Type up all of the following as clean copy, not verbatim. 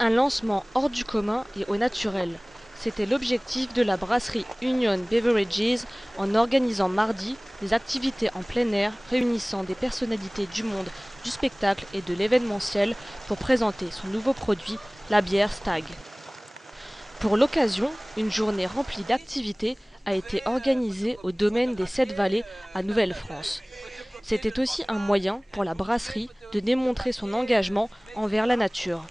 Un lancement hors du commun et au naturel. C'était l'objectif de la brasserie Union Beverages en organisant mardi des activités en plein air réunissant des personnalités du monde du spectacle et de l'événementiel pour présenter son nouveau produit, la bière Stag. Pour l'occasion, une journée remplie d'activités a été organisée au domaine des 7 Vallées à Nouvelle-France. C'était aussi un moyen pour la brasserie de démontrer son engagement envers la nature.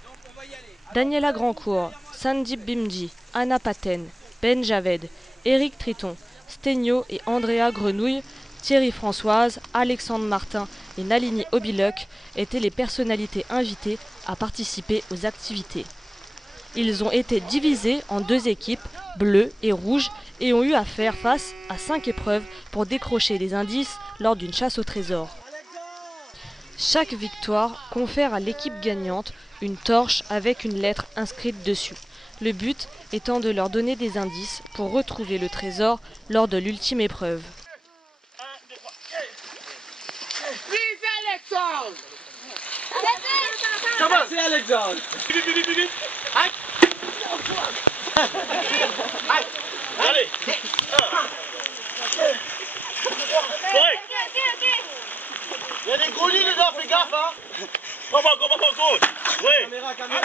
Daniela Grandcourt, Sandip Bimji, Anna Paten, Ben Javed, Éric Triton, Stegno et Andrea Grenouille, Thierry Françoise, Alexandre Martin et Nalini Obiluk étaient les personnalités invitées à participer aux activités. Ils ont été divisés en 2 équipes, bleues et rouges, et ont eu à faire face à 5 épreuves pour décrocher des indices lors d'une chasse au trésor. Chaque victoire confère à l'équipe gagnante une torche avec une lettre inscrite dessus. Le but étant de leur donner des indices pour retrouver le trésor lors de l'ultime épreuve. Vive Alexandre! Comment c'est Alexandre? Allez! Il y a des gros lits dedans, fais gaffe, hein! Go! Oui! Caméra!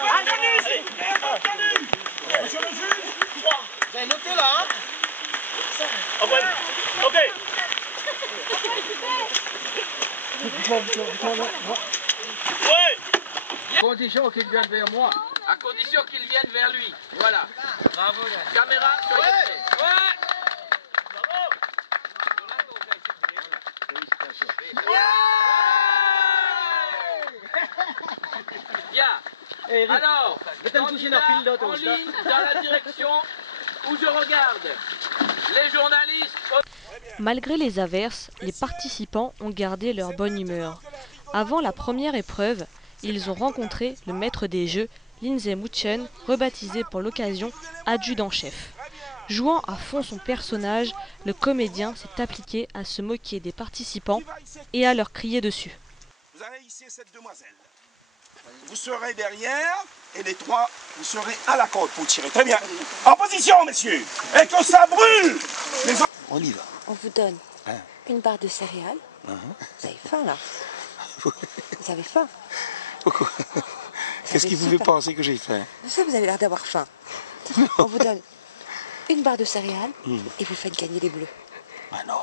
Monsieur le juge! Vous avez noté là, hein? Ok! À condition qu'il vienne vers moi. À condition qu'il vienne vers lui. Voilà. Bravo. Caméra, soyez prêts. Ouais. Bien. Alors, candidat en ligne dans la direction où je regarde. Les journalistes. Malgré les averses, les participants ont gardé leur bonne humeur. Avant la première épreuve, ils ont rencontré le maître des jeux, Lindsay Mutchen, rebaptisé pour l'occasion adjudant-chef. Jouant à fond son personnage, le comédien s'est appliqué à se moquer des participants et à leur crier dessus. Vous allez hisser cette demoiselle. Vous serez derrière et les 3, vous serez à la corde pour tirer. Très bien. En position, messieurs. Et que ça brûle. On y va. On vous donne une barre de céréales. Vous avez faim là? Vous avez faim? Pourquoi? Qu'est-ce qui vous fait penser que j'ai faim? Ça, vous avez l'air d'avoir faim. On vous donne une barre de céréales et vous faites gagner les bleus. Ah non,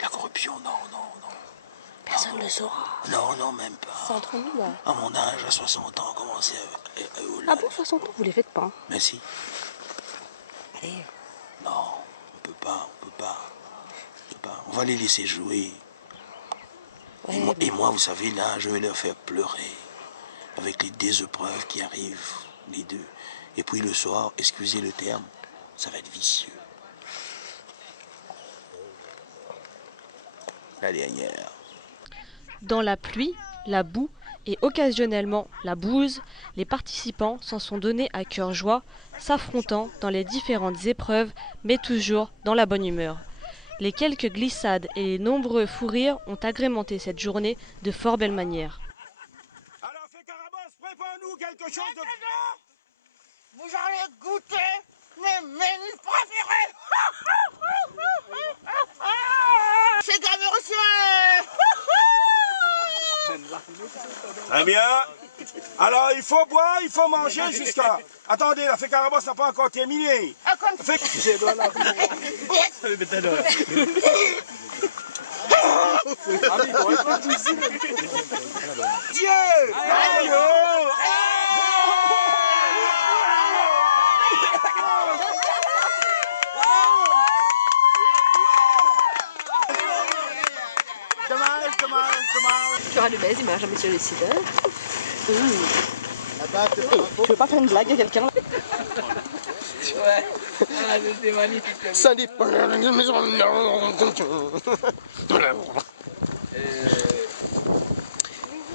la corruption, non. Personne ne le saura. Non, même pas. C'est entre nous là. À mon âge, à 60 ans, commencer à Ah bon, 60 ans, vous les faites pas? Mais si. Allez. Non, on peut pas. On va les laisser jouer. Ouais, Et moi, vous savez, là, je vais leur faire pleurer. Avec les 2 épreuves qui arrivent, les 2. Et puis le soir, excusez le terme, ça va être vicieux. La dernière. Dans la pluie, la boue et occasionnellement la bouse, les participants s'en sont donnés à cœur joie, s'affrontant dans les différentes épreuves, mais toujours dans la bonne humeur. Les quelques glissades et les nombreux fous rires ont agrémenté cette journée de fort belle manière. Alors, Fécarabosse, prépare-nous quelque chose de... Vous allez goûter mes menus préférés. C'est Gamercier. Très bien. Alors, il faut boire, il faut manger jusqu'à... Attendez, la Fécarabosse n'a pas encore terminé. Dieu! Tu auras le baise, il m'a jamais sur les cidres. Tu veux pas faire une blague à quelqu'un? Ouais. Ah, c'était magnifique. Ça dépend.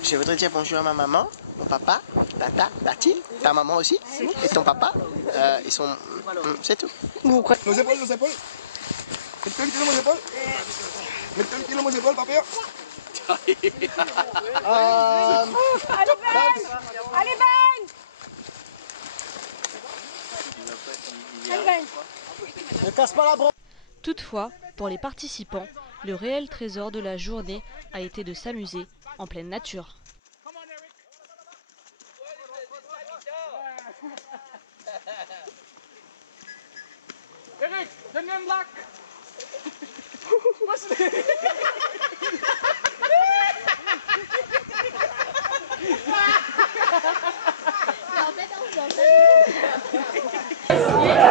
Je voudrais dire bonjour à ma maman, mon papa, tata, tati, ta maman aussi, et ton papa. Ils sont... C'est tout. Nos épaules. Mettez le pied dans mes épaules, papa. Allez, Ben! Allez, Ben! Ne casse pas la branche. Toutefois, pour les participants, le réel trésor de la journée a été de s'amuser en pleine nature. Eric, donne-lui un black.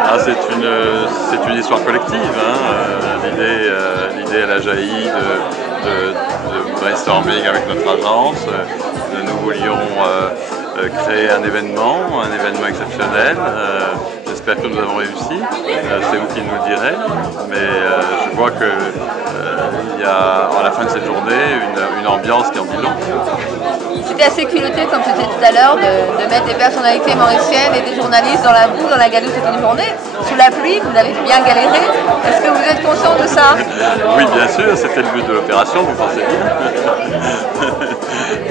Ah, c'est une histoire collective. Hein. L'idée, elle a jailli de brainstorming avec notre agence. Nous voulions créer un événement exceptionnel. J'espère que nous avons réussi. C'est vous qui nous le direz. Mais je vois qu'il y a, à la fin de cette journée, une ambiance qui en dit long. C'était assez culotté, comme je disais tout à l'heure, de mettre des personnalités mauriciennes et des journalistes dans la boue, dans la galerie toute une journée. Sous la pluie, vous avez bien galéré. Est-ce que vous êtes conscient de ça? Oui, bien sûr, c'était le but de l'opération, vous pensez bien.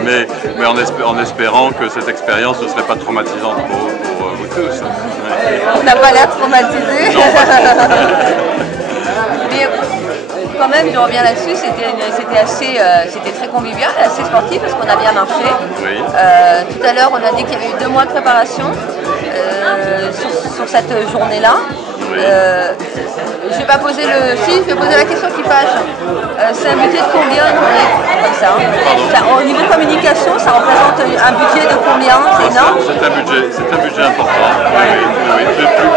mais en espérant que cette expérience ne serait pas traumatisante pour vous tous. On n'a pas l'air traumatisé. Non, pas trop. Mais quand même, je reviens là-dessus, c'était très convivial, assez sportif parce qu'on a bien marché. Oui. Tout à l'heure, on a dit qu'il y avait eu 2 mois de préparation sur cette journée-là. Oui. Je vais pas poser je vais poser la question qui fâche. C'est un budget de combien une journée comme ça, Au niveau communication, ça représente un budget de combien? C'est énorme. C'est un budget important. Oui.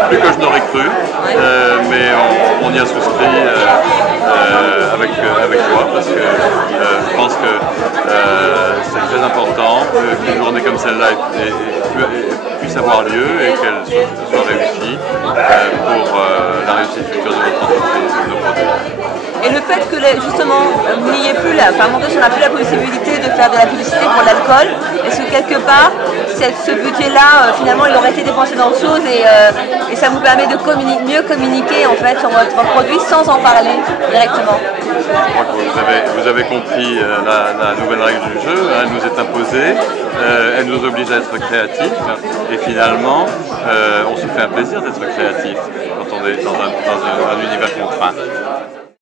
Plus que je n'aurais cru. Oui. Mais on y a souscrit avec joie parce que je pense que c'est très important qu'une journée comme celle-là puisse avoir lieu et qu'elle soit réussie pour la réussite future de notre entreprise et de nos produits. Et le fait que justement vous n'ayez plus on n'a plus la possibilité de faire de la publicité pour l'alcool, est-ce que quelque part ce budget-là finalement il aurait été dépensé dans autre chose et ça vous permet de mieux communiquer en fait sur votre produit sans en parler directement? Je crois que vous avez compris la nouvelle règle du jeu, elle nous est imposée, elle nous oblige à être créatifs et finalement on se fait un plaisir d'être créatif quand on est dans un univers contraint.